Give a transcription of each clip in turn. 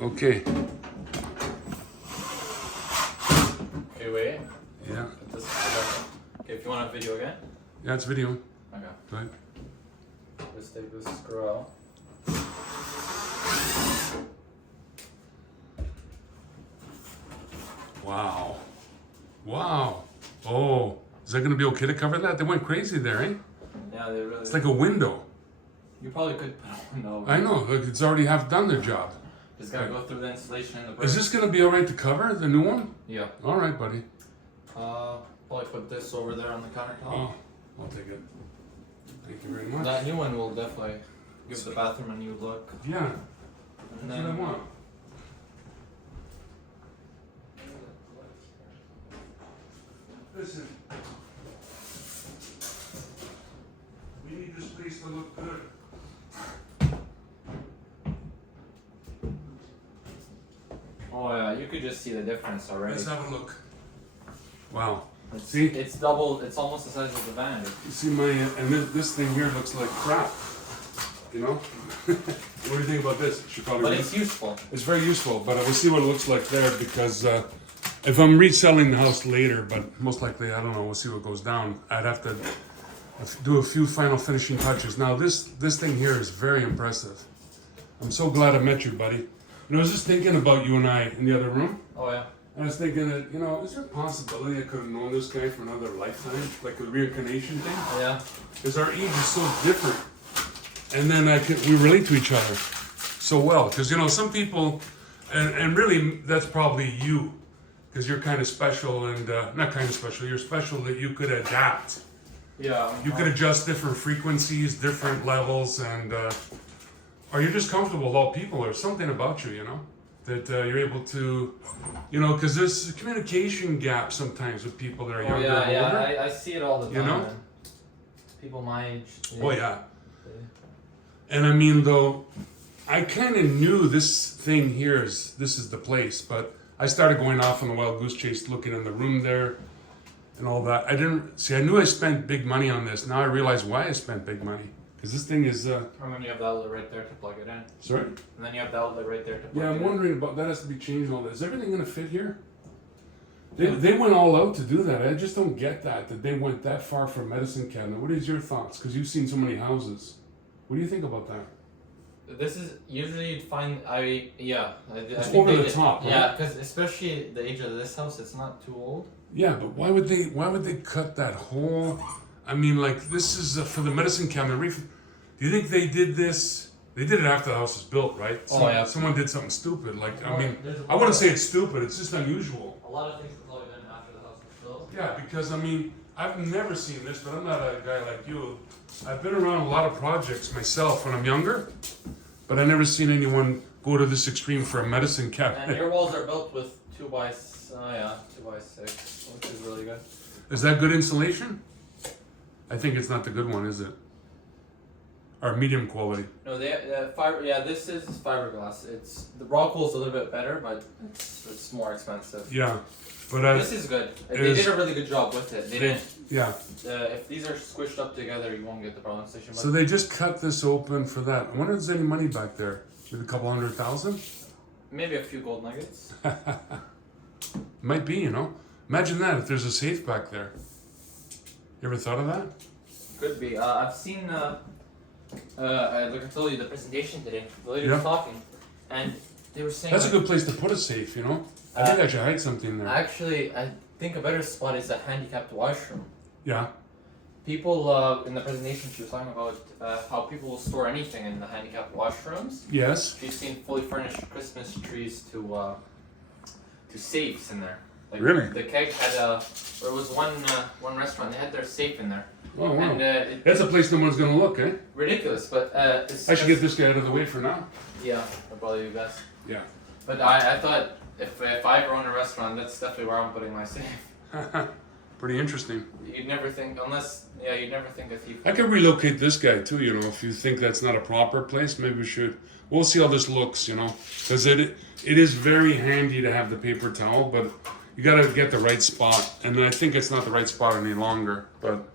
Okay. Okay, wait. Yeah. Okay, if you want a video again. Yeah, it's video. Okay. Go ahead. Just take this screw out. Wow. Wow. Oh, is that going to be okay to cover that? They went crazy there, eh? Yeah, they really. It's like a window. You probably could put a window. I know. Look, it's already half done their job. Just gotta go through the installation and the brick. Is this going to be all right to cover, the new one? Yeah. All right, buddy. Probably put this over there on the countertop. Oh, I'll take it. Thank you very much. That new one will definitely give the bathroom a new look. Yeah, And that's what I then want. Listen, we need this place to look good. oh yeah, you could just see the difference already. Let's have a look. Wow. It's, See? it's double. It's almost the size of the van. You see my, and this thing here looks like crap. You know? What do you think about this? Should probably But read it's it. useful. It's very useful, but I will see what it looks like there because if I'm reselling the house later, but most likely, I don't know, we'll see what goes down. I'd have to do a few final finishing touches. Now this thing here is very impressive. I'm so glad I met you, buddy. And I was just thinking about you and I in the other room. Oh yeah. I was thinking that, you know, is there a possibility I could have known this guy for another lifetime? Like a reincarnation thing? Yeah. Because our age is so different. And then we relate to each other so well. Because, you know, some people, and really that's probably you. Because you're kind of special and, not kind of special, you're special that you could adapt. Yeah. You could adjust different frequencies, different levels, and, or you're just comfortable with all people. There's something about you, you know, that you're able to, you know, because there's a communication gap sometimes with people that are younger yeah, or yeah. older. I see it all the time. You know? Man. People my age. Oh, yeah. And I mean, though, I kind of knew this thing here this is the place, but I started going off on the wild goose chase, looking in the room there and all that. I knew I spent big money on this. Now I realize why I spent big money. Because this thing is, And then you have the outlet right there to plug it in. sorry? And then you have the outlet right there to plug Yeah, it I'm in. wondering about, that has to be changed and all that. Is everything going to fit here? They went all out to do that. I just don't get that they went that far for a medicine cabinet. What is your thoughts? Because you've seen so many houses. What do you think about that? This is usually you'd find It's think over they the did- top, right? Yeah, because especially the age of this house, it's not too old. Yeah, but why would they cut that whole? I mean, like this is for the medicine cabinet. Do you think they did this? They did it after the house was built, right? Oh, yeah. Someone did something stupid. Like I mean, There's a I wouldn't say it's stupid. It's just unusual. A lot of things were probably done after the house was built. Yeah, because I mean, I've never seen this, but I'm not a guy like you. I've been around a lot of projects myself when I'm younger, but I never seen anyone go to this extreme for a medicine And cabinet. your walls are built with 2x6, which is really good. Is that good insulation? I think it's not the good one, is it? Or medium quality. No, fiber. Yeah, this is fiberglass. It's the rock wool's a little bit better, but it's more expensive. Yeah, but This is good. They did a really good job with it. They didn't. Yeah. If these are squished up together, you won't get the problem station. So they just cut this open for that. I wonder if there's any money back there. Maybe a couple $100,000? Maybe a few gold nuggets. Might be, you know. Imagine that if there's a safe back there. You ever thought of that? Could be. I've seen. Like I told you, the presentation today. The lady Yeah. was talking, and they were saying. That's a like, good place to put a safe, you know. I think I should hide something there. Actually, I think a better spot is a handicapped washroom. Yeah. People in the presentation, she was talking about how people will store anything in the handicapped washrooms. Yes. She's seen fully furnished Christmas trees to safes in there. Like Really? The keg had there was one restaurant, they had their safe in there. Oh wow. And That's a place no one's gonna look, eh? ridiculous, but it's I should get this guy out of the way for now. Yeah, that'd probably be best. Yeah. But I thought if I ever own a restaurant, that's definitely where I'm putting my safe. Pretty interesting. You'd never think, you'd never think a thief. I could relocate this guy too, you know, if you think that's not a proper place, maybe we should. We'll see how this looks, you know, because it is very handy to have the paper towel, but you got to get the right spot. And I think it's not the right spot any longer, but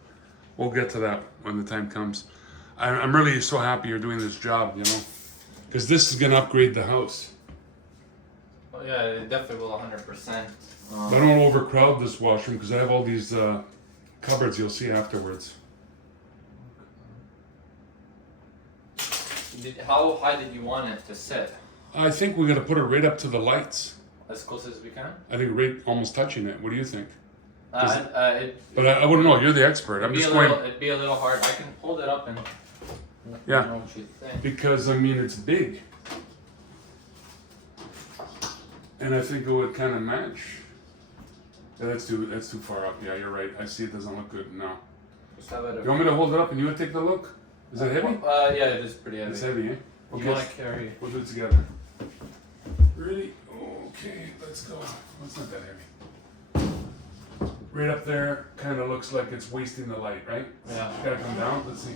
we'll get to that when the time comes. I'm really so happy you're doing this job, you know, because this is going to upgrade the house. Yeah, it definitely will 100%. I don't want to overcrowd this washroom because I have all these cupboards you'll see afterwards. How high did you want it to sit? I think we're going to put it right up to the lights. As close as we can? I think right almost touching it. What do you think? But I wouldn't know. You're the expert. I'm just going. It'd be a little hard. I can hold it up and. Yeah. Know what you think. Because I mean it's big, and I think it would kind of match. Yeah, that's too far up. Yeah, you're right. I see it doesn't look good now. Just have it. You want me to hold it up and you would take the look? Is it heavy? Yeah, it is pretty heavy. It's heavy, eh? Okay. You want to carry? We'll do it together. Ready? Okay, let's go. Oh, it's not that heavy. Right up there, kind of looks like it's wasting the light, right? Yeah. Gotta come down. Let's see.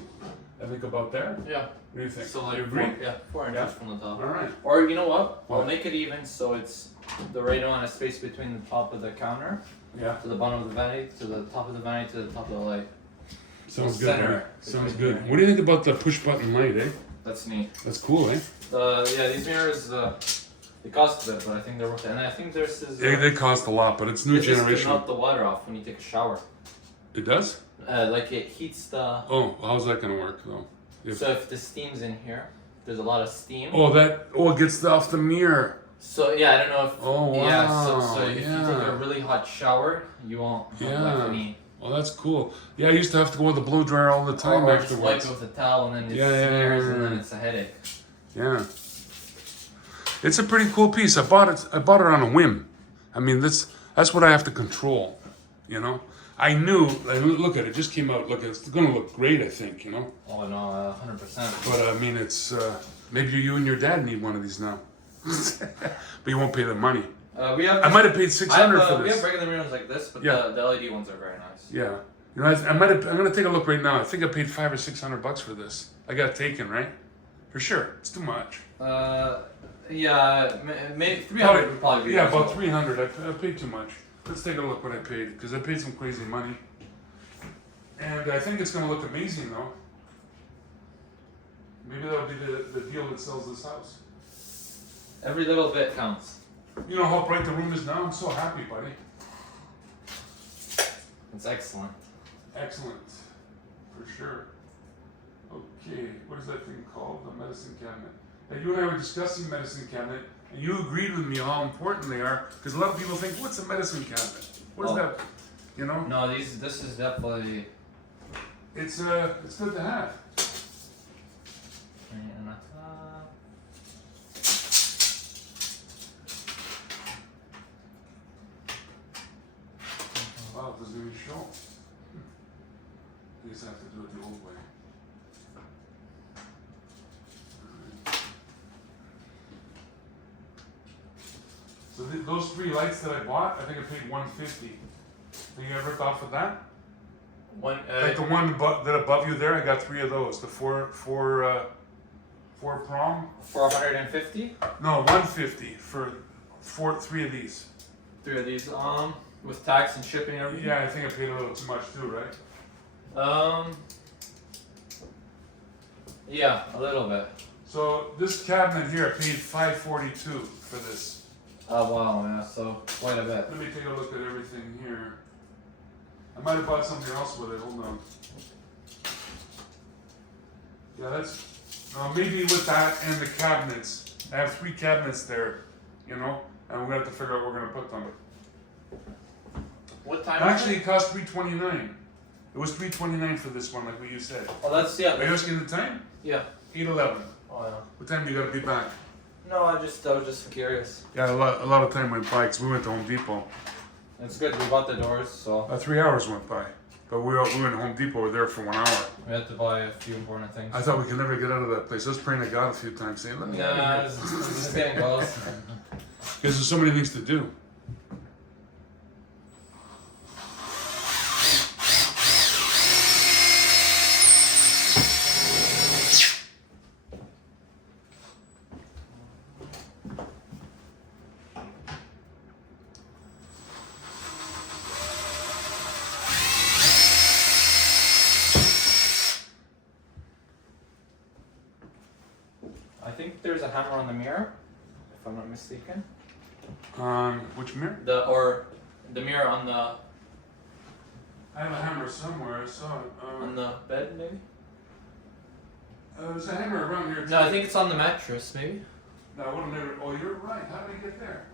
I think about there. Yeah. What do you think? So like you agree? 4 inches from the top. All right. Or you know what? What? I'll make it even so it's the right amount of space between the top of the counter Yeah. to the bottom of the vanity to the top of the vanity to the top of the light. Sounds So good. center, Right? Sounds between good. here. What do you think about the push button light, eh? That's neat. That's cool, eh? Yeah, these mirrors, they cost a bit, but I think they're worth it. And I think this is. They cost a lot, but it's new this is to generation. melt the water off when you take a shower. It does? Like it heats the. Oh, how's that gonna work though? So if the steam's in here, there's a lot of steam. It gets off the mirror. So yeah, I don't know if. Oh, Yeah, wow, so if you take yeah. a really hot shower, you won't have Yeah. like any. Oh, that's cool. Yeah, I used to have to go with the blow dryer all the time Or just wipe afterwards. it with a towel and then it Yeah, yeah, smears yeah, and then yeah. it's a headache. Yeah. It's a pretty cool piece. I bought it on a whim. I mean, that's what I have to control, you know? I knew, like, look at it, just came out. Look, it's going to look great, I think, you know? Oh no, 100%. But I mean, it's, maybe you and your dad need one of these now. But you won't pay the money. We have. I might have paid $600 for We this. have regular mirrors like this, but Yeah. the LED ones are very nice. Yeah. You know, I'm going to take a look right now. I think I paid $500 or $600 for this. I got it taken, right? For sure. It's too much. Yeah, maybe 300 would probably be. Yeah, reasonable. about 300. I paid too much. Let's take a look what I paid, because I paid some crazy money. And I think it's going to look amazing, though. Maybe that'll be the deal that sells this house. Every little bit counts. You know how bright the room is now? I'm so happy, buddy. It's excellent. Excellent. For sure. Okay, what is that thing called? The medicine cabinet. Now, you and I were discussing medicine cabinet, and you agreed with me how important they are, because a lot of people think, what's a medicine cabinet? What is that? You know? No, this is definitely. It's good to have. Wow, it doesn't even show. I guess I have to do it the old way. So those 3 lights that I bought, I think I paid $150. Think you got ripped off of that? One. Like the one that above you there, I got 3 of those. The four prong. 450. No, 150 for 3 of these. 3 of these. With tax and shipping and everything. Yeah, I think I paid a little too much too, right? Yeah, a little bit. So this cabinet here, I paid $542 for this. Oh wow, yeah. So quite a bit. Let me take a look at everything here. I might have bought something else with it. Hold on. Yeah, that's maybe with that and the cabinets. I have 3 cabinets there, you know, and we're gonna have to figure out where we're gonna put them. What time? Actually, it cost $329. It was $329 for this one, like what you said. Oh, that's yeah. Are you asking the time? Yeah. 8:11. Oh yeah. What time do you gotta be back? No, I was just curious. Yeah, a lot of time went by because we went to Home Depot. It's good. We bought the doors, so 3 hours went by. But we went to Home Depot, we were there for 1 hour. we had to buy a few important things. I thought we could never get out of that place. I was praying to God a few times saying, let me out Nah, of it's getting close. here. Because there's so many things to do. I think there's a hammer on the mirror, if I'm not mistaken. On which mirror? The mirror on the I have a hammer somewhere. I saw it. on the bed maybe. There's a hammer around here. No, I think it's on the mattress maybe. No, I would have never. Oh, you're right. How did I get there?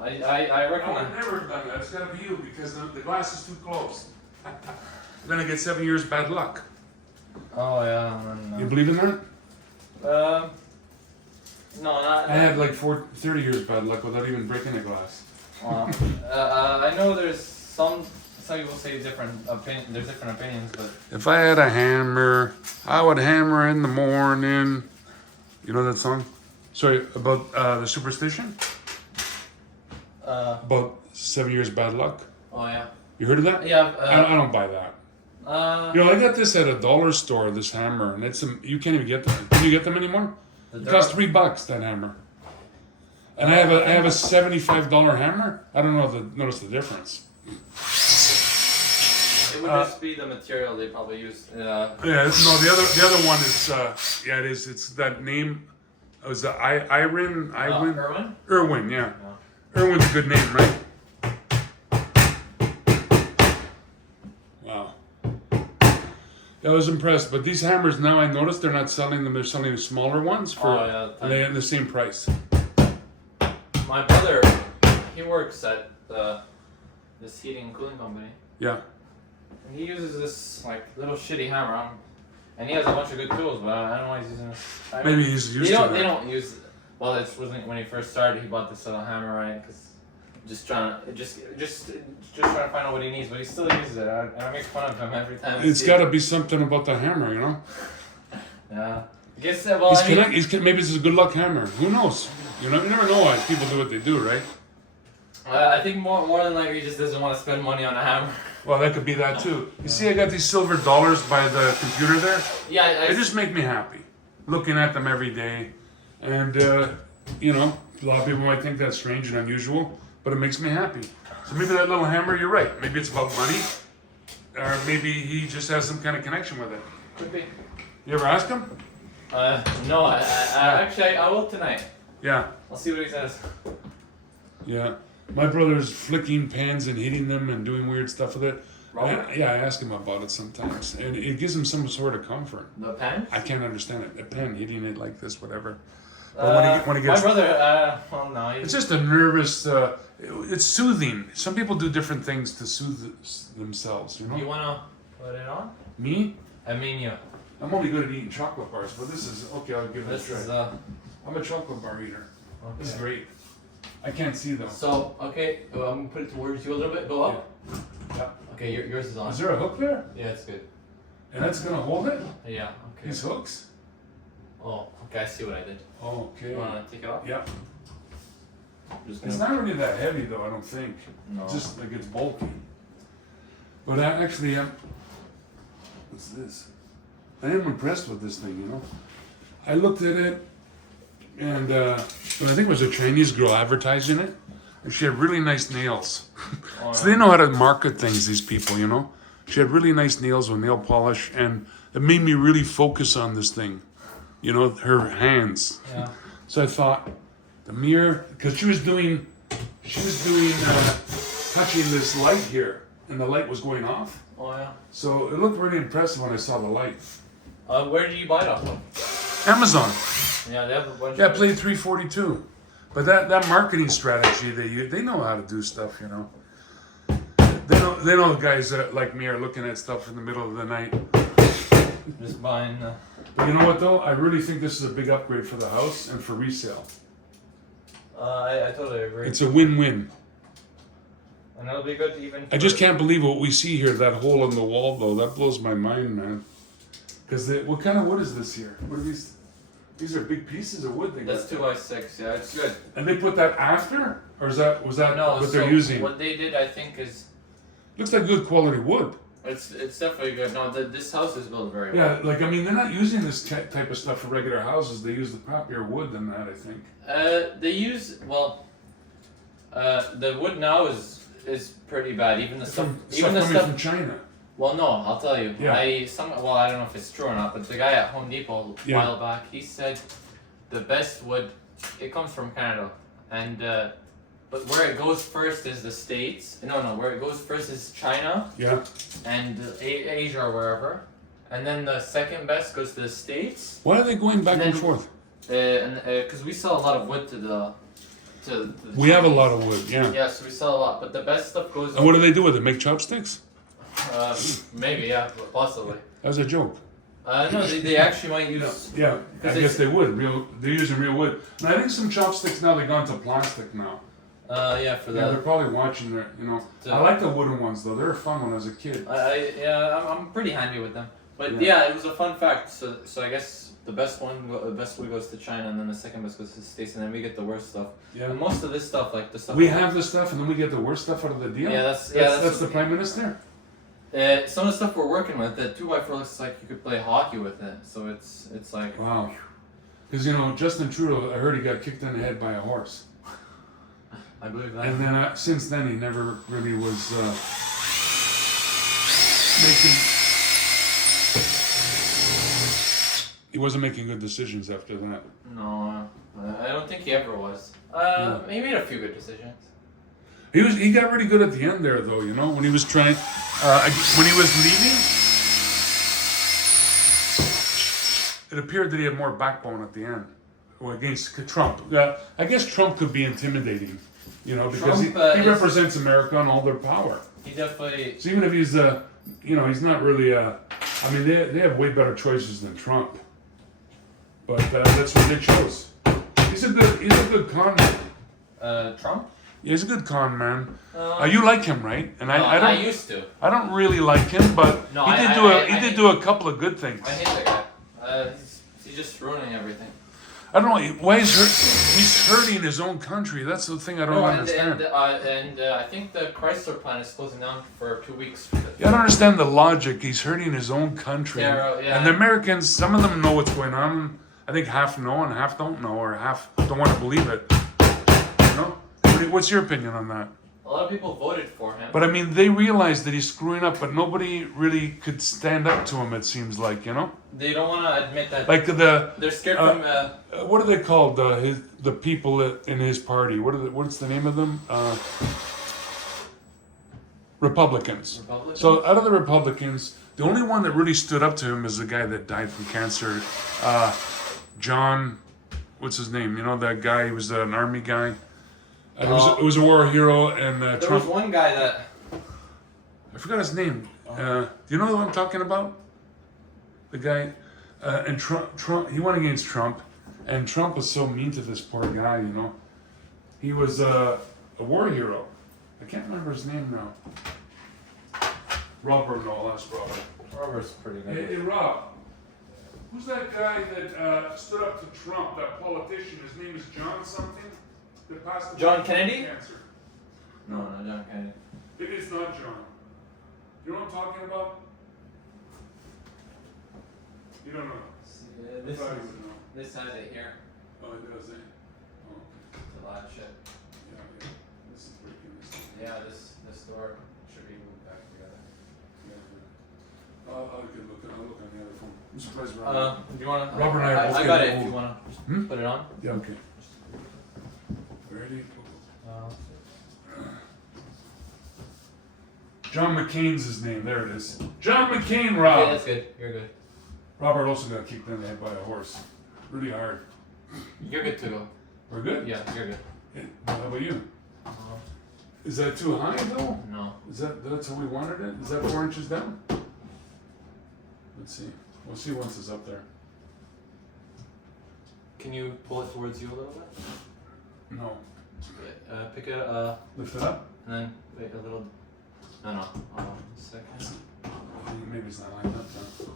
I I reckon. would have never done that. It's got to be you because the glass is too close. Then I get 7 years bad luck. Oh yeah. You believe in that? No, not. I had like 30 years bad luck without even breaking a glass. I know there's some people say different opinion. There's different opinions, but If I had a hammer, I would hammer in the morning. You know that song? Sorry, about the superstition? About 7 years bad luck. Oh yeah. You heard of that? Yeah. I don't buy that. You know, I got this at a dollar store. This hammer, and you can't even get them. Can you get them anymore? It costs $3 that hammer. And I have a $75 hammer. I don't know notice the difference. It would just be the material they probably use. Yeah, no, the other one is yeah, it is. It's that name. It was Irwin. Irwin? Irwin, yeah. No. Irwin's a good name, right? Wow. I was impressed, but these hammers now I noticed they're not selling them. They're selling the smaller ones for and they have the same price. My brother, he works at this heating and cooling company. Yeah. And he uses this like little shitty hammer, and he has a bunch of good tools, but I don't know why he's using this. Maybe he's used to that. They don't use. Well, it wasn't when he first started. He bought this little hammer, right? Because just trying to trying to find out what he needs, but he still uses it. And I make fun of him every time. It's got to be something about the hammer, you know. Yeah. I guess. Well, maybe it's a good luck hammer. Who knows? You know, you never know why people do what they do, right? I think more than likely he just doesn't want to spend money on a hammer. Well, that could be that too. You see, I got these silver dollars by the computer there. Yeah, they just make me happy, looking at them every day, and you know, a lot of people might think that's strange and unusual, but it makes me happy. So maybe that little hammer, you're right. Maybe it's about money, or maybe he just has some kind of connection with it. Could be. You ever ask him? No. Actually, I will tonight. Yeah. I'll see what he says. Yeah. My brother's flicking pans and hitting them and doing weird stuff with it. I ask him about it sometimes, and it gives him some sort of comfort. The pen? I can't understand it. A pen hitting it like this, whatever. But when he gets, my brother, well, no. It's just a nervous. It's soothing. Some people do different things to soothe themselves. You know. You wanna put it on? Me? I mean you. I'm only good at eating chocolate bars, but this is okay. I'll give it a try. Is I'm a chocolate bar eater. Okay. This is great. I can't see them. So okay, I'm gonna put it towards you a little bit. Go up. Yeah. Okay, yours is on. Is there a hook there? Yeah, it's good. And that's gonna hold it? Yeah. Okay. These hooks? Oh, okay. I see what I did. Okay. You wanna take it off? Yeah. Just It's not really that heavy though, I don't think. No. Just like it's bulky. But actually, what's this? I am impressed with this thing, you know. I looked at it, and I think it was a Chinese girl advertising it, and she had really nice nails. So they know how to market things, these people, you know. She had really nice nails with nail polish, and it made me really focus on this thing, you know, her hands. Yeah. So I thought, the mirror, because she was doing touching this light here, and the light was going off. Oh yeah. So it looked really impressive when I saw the light. Where did you buy it off of? Amazon. Yeah, they have a bunch. Yeah, I played 342. But that marketing strategy they know how to do stuff, you know. They know guys that like me are looking at stuff in the middle of the night. Just buying. But you know what though? I really think this is a big upgrade for the house and for resale. I totally agree. It's a win-win. And it'll be good even. I just can't believe what we see here. That hole in the wall though, that blows my mind, man. Because what kind of wood is this here? What are these? These are big pieces of wood. That's 2x6. Yeah, it's good. And they put that after, or was that no, what they're using? What they did, I think, is looks like good quality wood. it's definitely good. No, this house is built very well. Yeah, like I mean, they're not using this type of stuff for regular houses. They use the crappier wood than that, I think. They use the wood now is pretty bad. Even the stuff from China. Well, no, I'll tell you. Yeah. I don't know if it's true or not, but the guy at Home Depot a while back, he said the best wood, it comes from Canada, and but where it goes first is the States. No, where it goes first is China Yeah. and Asia or wherever, and then the second best goes to the States. Why are they going back And and then- forth? Because we sell a lot of wood to the. We have a lot of wood, yeah. Yeah, so we sell a lot, but the best stuff goes. And what do they do with it? Make chopsticks? Maybe, yeah, possibly. That was a joke. No, they actually might use. Yeah, I Because guess they would. They're using real wood. And I think some chopsticks now they've gone to plastic now. Yeah, for Yeah, that. they're probably watching their, you know. I like the wooden ones though. They're a fun one as a kid. I'm pretty handy with them. But Yeah. yeah, it was a fun fact. So I guess the best wood goes to China, and then the second best goes to the States, and then we get the worst stuff. Yeah. And most of this stuff, like the stuff. We have the stuff, and then we get the worst stuff out of the deal. Yeah, that's the prime minister. Some of the stuff we're working with, the 2x4 looks like you could play hockey with it. So it's like. Wow. Because you know Justin Trudeau, I heard he got kicked in the head by a horse, I believe that. and then since then he never really was making. He wasn't making good decisions after that. No, I don't think he ever was. He made a few good decisions. He got really good at the end there though. You know when he was trying, when he was leaving. It appeared that he had more backbone at the end against Trump. I guess Trump could be intimidating, you know, because Trump, he represents America and all their power. He definitely. So even if he's you know, he's not really I mean, they have way better choices than Trump, but that's what they chose. He's a good con man. Trump? Yeah, he's a good con man. You like him, right? And I I don't. used to. I don't really like him, but No, he did do a couple of good things. I hate that guy. He's just ruining everything. I don't know why he's hurting his own country. That's the thing I don't understand. I think the Chrysler plant is closing down for 2 weeks. Yeah, I don't understand the logic. He's hurting his own country. Yeah. And the Americans, some of them know what's going on. I think half know and half don't know, or half don't want to believe it. You know? What's your opinion on that? A lot of people voted for him. But I mean, they realize that he's screwing up, but nobody really could stand up to him. It seems like, you know. They don't want to admit that. Like they're scared from. What are they called? The people in his party. What's the name of them? Republicans. So out of the Republicans, the only one that really stood up to him is the guy that died from cancer, John. What's his name? You know that guy. He was an army guy. It was a war hero, and There Trump. was one guy that. I forgot his name. Do you know what I'm talking about? The guy, and Trump. He went against Trump, and Trump was so mean to this poor guy. You know, he was a war hero. I can't remember his name now. Robert, no, that's Robert. Robert's pretty good. Hey, Rob, who's that guy that stood up to Trump? That politician. His name is John something. That passed away John from Kennedy? Cancer. No, John Kennedy. Maybe it's not John. You know what I'm talking about? You don't know. This I thought you would know. this has it here. Oh, it does, eh? Oh, okay. It's a lot of shit. Yeah. This is breaking this thing. Yeah, this door should be moved back together. Yeah. I'll look on the other phone. I'm surprised Robert. Do you wanna? Robert and I are both I got it. getting If you old. wanna just Hmm? put it on. Yeah, okay. Ready? John McCain's his name. There it is. John McCain, Rob. Okay, that's good. You're good. Robert also got kicked in the head by a horse. Really hard. You're good to go. We're good? Yeah, you're good. Yeah. How about you? Is that too high though? No. That's how we wanted it? Is that 4 inches down? Let's see. We'll see once it's up there. Can you pull it towards you a little bit? No. Pick it Lift it up? and then wait a little. No. Hold on a second. Maybe it's not lined up then.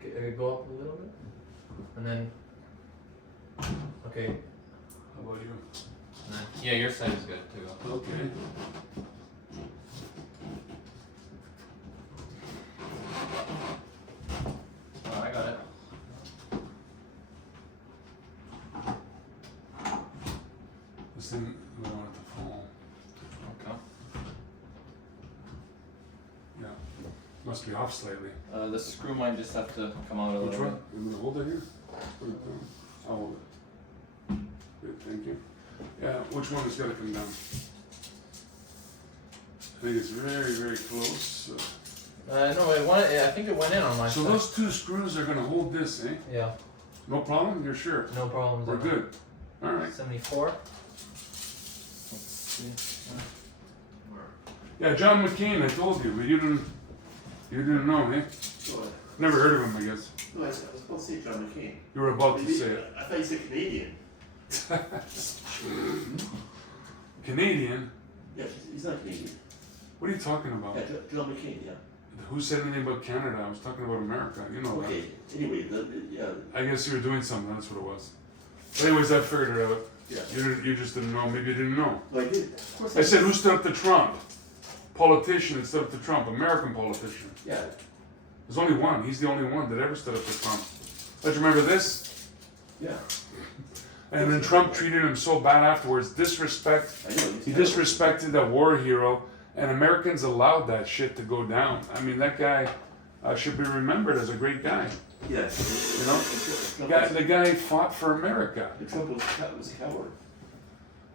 Okay. Go up a little bit, and then. Okay. How about you? And then, yeah, your side is good to go. Okay. Oh, I got it. This thing, we don't want it to fall. Okay. Yeah. Must be off slightly. The screw might just have to come out a Which little one? You want to hold it here? Put it down. I'll hold it. Good, thank you. Yeah, which one has got to come down. I think it's very, very close. No, it went. I think it went in on my So side. those two screws are going to hold this, eh? Yeah. No problem? You're sure? No problems. We're good. All right. 74. Let's see. Yeah, John McCain, I told you, but you didn't know, eh? What? Never heard of him, I guess. No, I was about to say John McCain. You were about to say it. I thought you said Canadian. Canadian? Yeah, he's not Canadian. What are you talking about? Yeah, John McCain, yeah. Who said anything about Canada? I was talking about America. You know Okay, anyway, yeah, that. I guess you were doing something. That's what it was. But anyways, I figured it out. yeah. You just didn't know. Maybe you didn't know. Well, I did. Of course I said, who stood up to Trump? Politician that stood up to Trump. American politician. Yeah, There's only one. He's the only one that ever stood up to Trump. Don't you remember this? yeah. And then Trump treated him so bad afterwards. Disrespect. I know. He disrespected a war hero, and Americans allowed that shit to go down. I mean, that guy should be remembered as a great guy. Yeah. You know? The guy fought for America. Trump was a coward.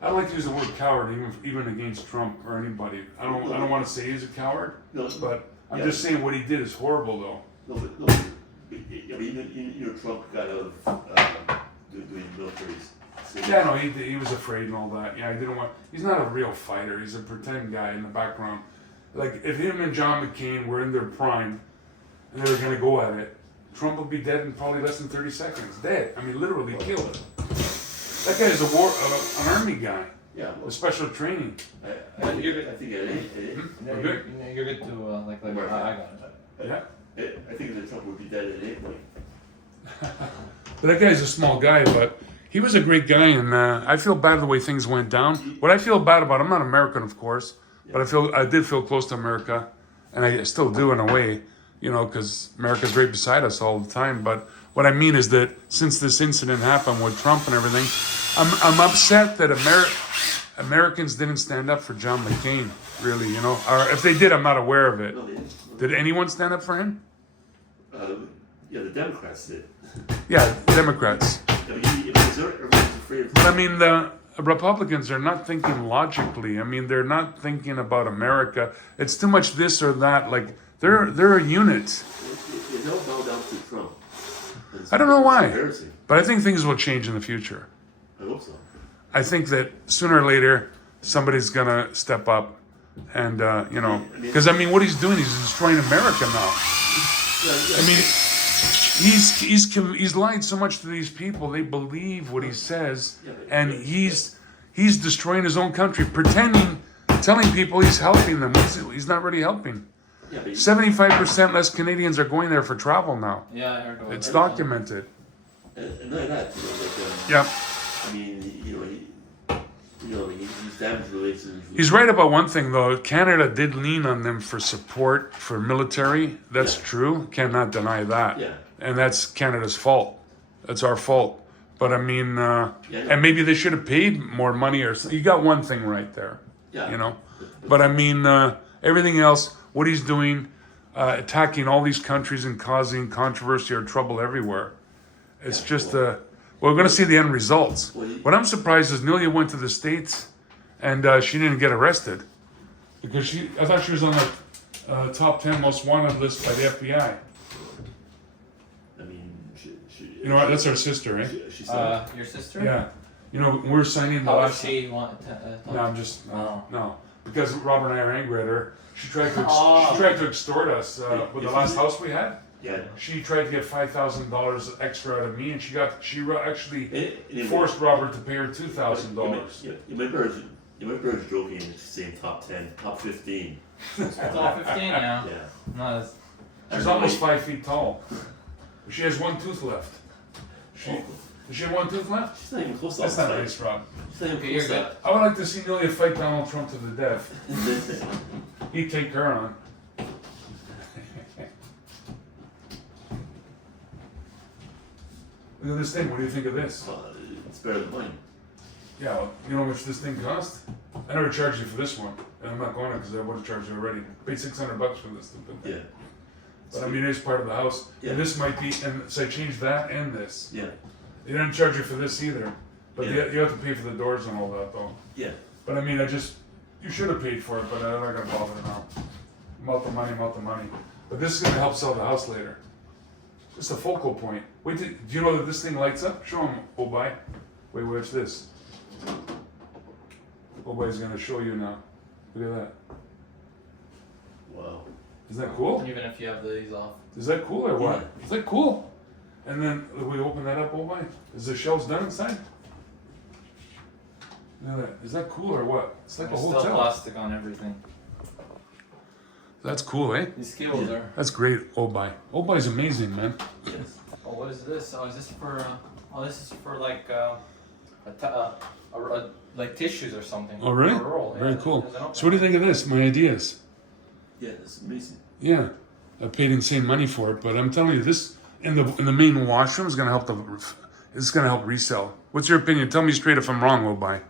I don't like to use the word coward even against Trump or anybody. I don't want to say he's a coward, No, but I'm yeah. just saying what he did is horrible, though. No, but you know, Trump got out of doing military. Yeah, no, he was afraid and all that. Yeah, I didn't want. He's not a real fighter. He's a pretend guy in the background. Like if him and John McCain were in their prime and they were gonna go at it, Trump would be dead in probably less than 30 seconds. Dead. I mean, literally killed. That guy is an army guy. Yeah. With special training. I think it. We're good. You're good to like I got it. Yeah. I think that Trump would be dead at any point. But that guy's a small guy, but he was a great guy, and I feel bad the way things went down. What I feel bad about, I'm not American, of course, but I did feel close to America, and I still do in a way, you know, because America's right beside us all the time. But what I mean is that since this incident happened with Trump and everything, I'm upset that Americans didn't stand up for John McCain, really, you know. Or if they did, I'm not aware of it. No, they didn't. Did anyone stand up for him? Yeah, the Democrats did. Yeah, Democrats. I mean, everyone's afraid of. But I mean, the Republicans are not thinking logically. I mean, they're not thinking about America. It's too much this or that. Like they're a unit. They don't bow down to Trump. I don't know why, Embarrassing. but I think things will change in the future. I hope so. I think that sooner or later somebody's gonna step up, and you know, because I mean, what he's doing, he's destroying America now. I mean, he's lied so much to these people. They believe what he says, and he's destroying his own country, telling people he's helping them. He's not really helping. 75% less Canadians are going there for travel now. Yeah, I heard about It's that. documented. And not that, you know, like, Yeah. I mean, he's damaged relations. He's right about one thing, though. Canada did lean on them for support for military. That's true. Cannot deny that. Yeah. And that's Canada's fault. That's our fault. But I mean, and maybe they should have paid more money or something. You got one thing right there. Yeah. You know? But I mean, everything else, what he's doing, attacking all these countries and causing controversy or trouble everywhere. It's just we're going to see the end results. What I'm surprised is Nelia went to the States and she didn't get arrested because I thought she was on the top 10 most wanted list by the FBI. I mean, You know what? That's our sister, eh? She's Your sister? Yeah. You know, we're signing the How last. does she want? No, I'm just Oh. no because Robert and I are angry at her. She tried to extort us with the last house we had. yeah. She tried to get $5,000 extra out of me, and she actually Anyway, forced Robert to pay her $2,000. You might be joking and saying top 10, top 15. It's all 15 now. Yeah. No, that's, She's almost 5 feet tall. She has one tooth left. Does she have one tooth left? She's not even close to That's that not fight. nice, Rob. She's not even Okay, you're close to good. I would like to see Nelia fight Donald Trump to the death. that. He'd take her on. Look at this thing. What do you think of this? It's better than mine. Yeah, well, you know how much this thing cost? I never charged you for this one, and I'm not going to because I would have charged you already. Paid $600 for this stupid thing. Yeah. But I mean, it's part of the house. Yeah. And this might be, and so I changed that and this. Yeah. They didn't charge you for this either. But Yeah. you have to pay for the doors and all that though. Yeah. But I mean, you should have paid for it, but I'm not gonna bother now. About the money. But this is gonna help sell the house later. Just a focal point. Wait, do you know that this thing lights up? Show him, Obai. Wait, watch this. Obai's gonna show you now. Look at that. Wow. Isn't that cool? Even if you have these off. Is that cool or what? Yeah. Is that cool? And then we open that up, Obai. Is the shelves done inside? Look at that. Is that cool or what? It's like a There's still hotel. plastic on everything. That's cool, eh? These cables Yeah. are. That's great, Obai. Obai's amazing, man. Yes. Oh, what is this? Oh, is this for? This is for like like tissues or something. Oh, really? A roll. Very Yeah, cool. there's an opening. So what do you think of this? My ideas? Yeah, it's amazing. Yeah, I paid insane money for it, but I'm telling you, this in the main washroom is gonna help it's gonna help resell. What's your opinion? Tell me straight if I'm wrong, Obai.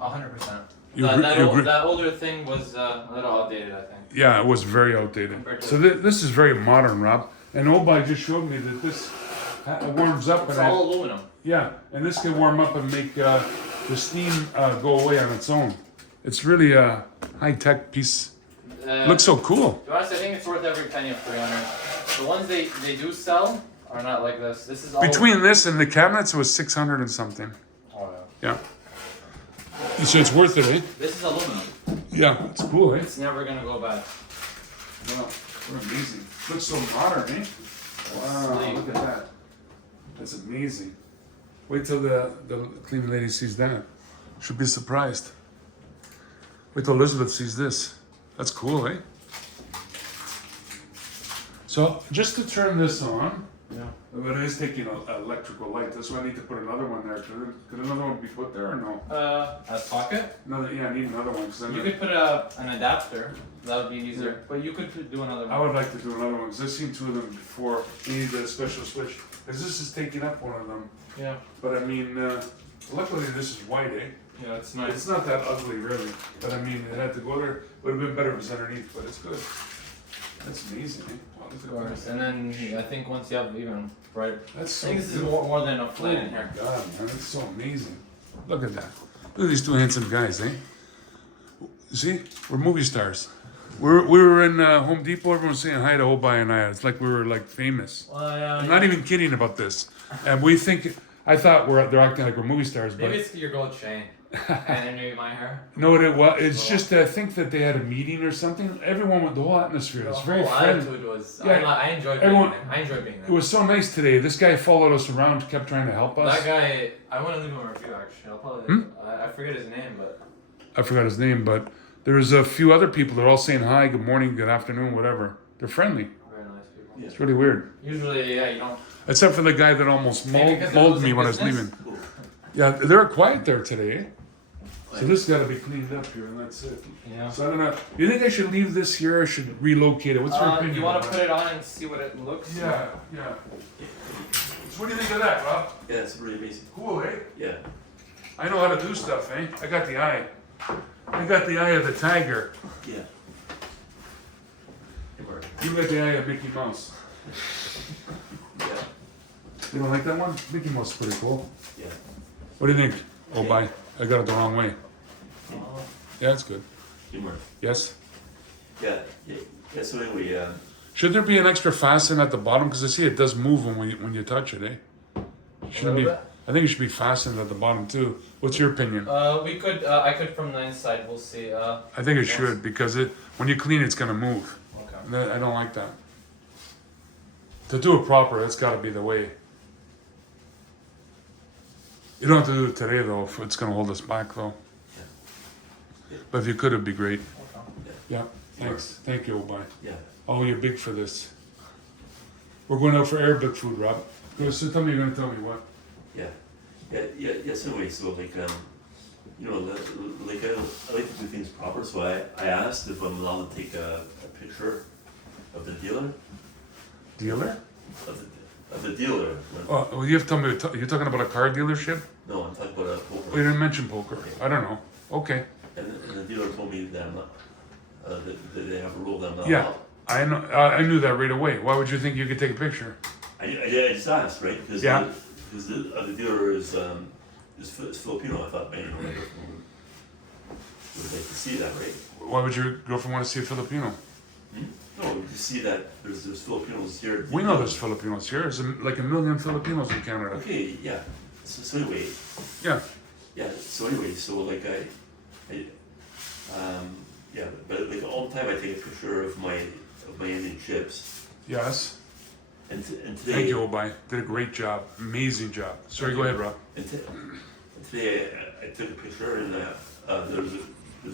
100%. You agree? That older thing was a little outdated, I think. Yeah, it was very outdated. Compared to- So this is very modern, Rob. And Obai just showed me that this warms up, It's and all aluminum. yeah, and this can warm up and make the steam go away on its own. It's really a high-tech piece. Looks so cool. To be honest, I think it's worth every penny of 300. The ones they do sell are not like this. This is all Between this and the cabinets, it was 600 and something. Oh, Yeah. So it's worth it, eh? This is aluminum. Yeah, it's cool, eh? It's never gonna go bad. Wow, what amazing. Looks so modern, eh? Wow, Sleek. look at that. That's amazing. Wait till the cleaning lady sees that. She'll be surprised. Wait till Elizabeth sees this. That's cool, eh? So just to turn this on, Yeah. but it is taking an electrical light. That's why I need to put another one there. Could another one be put there or no? A socket. Another, yeah, I need another one. 'Cause You could put an adapter. That would be easier. But you could do another I one. would like to do another one because I've seen two of them before. You need a special switch because this is taking up one of them. Yeah. But I mean, luckily this is white, eh? Yeah, it's It's nice. not that ugly, really. But I mean, it had to go there. Would have been better if it was underneath, but it's good. That's amazing, eh? Wow, look Of at course. that. And then I think once you have even bright. That's I so think this is beautiful. more than enough light in Oh here. my God, man, that's so amazing. Look at that. Look at these two handsome guys, eh? You see, we're movie stars. We were in Home Depot. Everyone was saying hi to Obai and I. It's like we were like famous. Well, yeah. I'm not even kidding about this. And we think, I thought they're acting like we're movie stars, but Maybe it's your gold chain. And maybe my hair. no, it's just I think that they had a meeting or something. Everyone with the whole atmosphere. It's very The whole friendly. attitude was. Yeah. I enjoyed being Everyone- there. I enjoyed being It there. was so nice today. This guy followed us around, kept trying to help us. That guy, I want to leave him a review actually. I'll probably. Hmm? I forget his name, but. I forgot his name, but there's a few other people that are all saying hi, good morning, good afternoon, whatever. They're friendly. Very nice people. Yeah. It's really weird. Usually, yeah, you don't. Except for the guy that almost Maybe because mauled it was me in when I was business? leaving. Cool. Yeah, they're quiet there today. Eh? So this got to be cleaned up here, and that's it. Yeah. So I don't know. You think I should leave this here or should relocate it? What's your opinion? You want about to put it on and see what it looks like? Yeah, yeah. So what do you think of that, Rob? Yeah, it's really amazing. Cool, eh? Yeah. I know how to do stuff, eh? I got the eye. I got the eye of the tiger. Yeah. It worked. You got the eye of Mickey Mouse. Yeah. You don't like that one? Mickey Mouse is pretty cool. Yeah. What do you think? Oh, bye. I got it the wrong way. Oh. Yeah, it's good. It worked. Yes. Yeah. Yeah. Yeah. So anyway, Should there be an extra fasten at the bottom? Because I see it does move when you touch it, eh? Shouldn't be. little bit. I think it should be fastened at the bottom too. What's your opinion? We could. I could from the inside. We'll see. I think it should because when you clean it, it's gonna move. Okay. And I don't like that. To do it proper, that's got to be the way. You don't have to do it today though. If it's gonna hold us back though. Yeah. But if you could, it'd be great. Okay. Yeah. Thanks. Thank you, Obai. yeah. Oh, you're big for this. We're going out for Arabic food, Rob. So tell me, you're gonna tell me what? Yeah. Yeah. Yeah. Yeah. So anyway, so like you know, like I like to do things proper. So I asked if I'm allowed to take a picture of the dealer. Dealer? Of the dealer. Oh, well, you have to tell me. You're talking about a car dealership? No, I'm talking about a poker. Oh, you didn't mention poker. I don't know. Okay. And the dealer told me that I'm not, that they have a rule that I'm not Yeah, allowed. I know. I knew that right away. Why would you think you could take a picture? I just asked, right? Because Yeah. the dealer is it's Filipino. I thought, man, you know, my girlfriend would like to see that, right? Why would your girlfriend want to see a Filipino? No, you see that there's Filipinos here. We know there's Filipinos here. There's like a million Filipinos in Canada. Okay, yeah. So anyway, Yeah. yeah. So anyway, so like yeah. But like all the time, I take a picture of my Indian chips. Yes. And today. Thank you, Obai. Did a great job. Amazing job. Sorry, go ahead, Rob. And today I took a picture and there's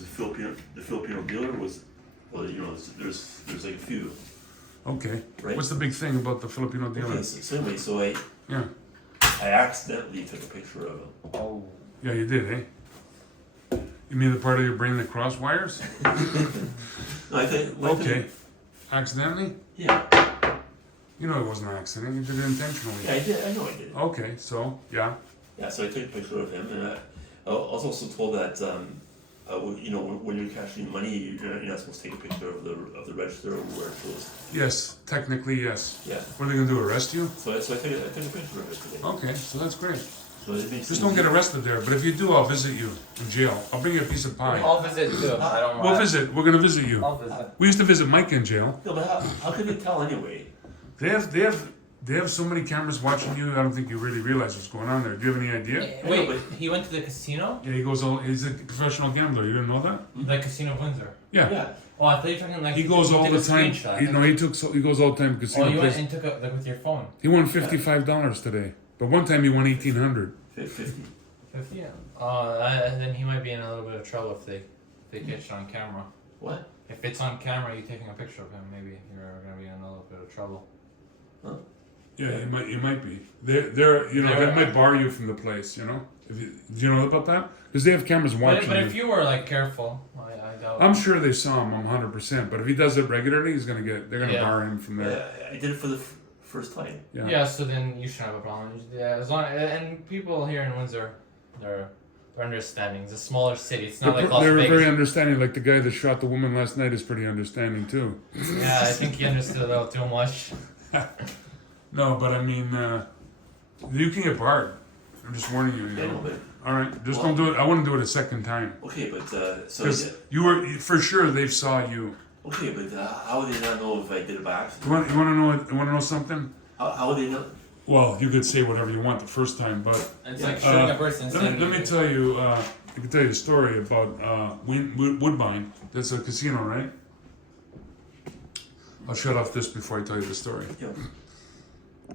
a Filipino. The Filipino dealer was, well, you know, there's like a few. Okay. Right. What's the big thing about the Filipino dealer? Okay, so anyway, so Yeah. I accidentally took a picture of him. Oh. Yeah, you did, eh? You mean the part of your brain that cross wires? No, I think. Okay. Accidentally? Yeah. You know it wasn't an accident. You did it intentionally. Yeah, I did. I know I did. Okay, so, yeah. Yeah, so I took a picture of him, and I was also told that you know, when you're cashing money, you're not supposed to take a picture of the register or where it goes. Yes, technically, yes. Yeah. What are they going to do, arrest you? So I took a picture of it today. Okay, so that's great. So it makes Just don't get arrested there, but if you do, I'll visit you in jail. I'll bring you a piece of pie. I'll visit too. I don't We'll mind. visit. We're going to visit you. I'll visit. We used to visit Mike in jail. No, but how can they tell anyway? They have so many cameras watching you. I don't think you really realize what's going on there. Do you have any idea? Wait, but- he went to the casino? Yeah, he's a professional gambler. You didn't know that? The casino of Windsor. Yeah. Yeah. Oh, I thought you were talking like He goes all took the a time. screenshot. He goes all the time to Oh, casino you went place. and took a like with your phone. He won $55 today, but one time he won $1,800. 50. 50. Then he might be in a little bit of trouble if they catch it on camera. What? If it's on camera, you taking a picture of him, maybe you're gonna be in a little bit of trouble. Huh? Yeah, you might be. They're you know They're- that might bar you from the place. You know, do you know about that? Because they have cameras watching But you. if you were like careful, I doubt. I'm sure they saw him 100%. But if he does it regularly, they're gonna Yeah. bar him from there. Yeah, I did it for the first time. Yeah. Yeah, so then you shouldn't have a problem. Yeah, as long and people here in Windsor, they're understanding. It's a smaller city. It's not like Las They're Vegas. very understanding. Like the guy that shot the woman last night is pretty understanding too. Yeah, I think he understood a little too much. No, but I mean, you can get barred. I'm just warning you. You I know, know. but All right, just don't do it. I wouldn't do it a second time. okay, but so Because you were for sure they saw you. okay, but how would they not know if I did it by accident? You want to know something? How would they know? Well, you could say whatever you want the first time, but It's Yeah. like shooting a person. let me tell you. I can tell you a story about Woodbine. That's a casino, right? I'll shut off this before I tell you the story. Yeah.